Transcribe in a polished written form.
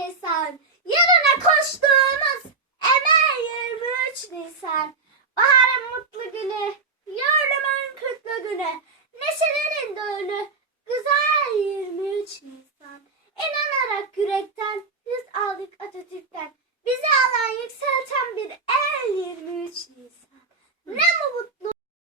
Nisan. Yarına koştuğumuz Emel 23 Nisan. Baharın mutlu günü.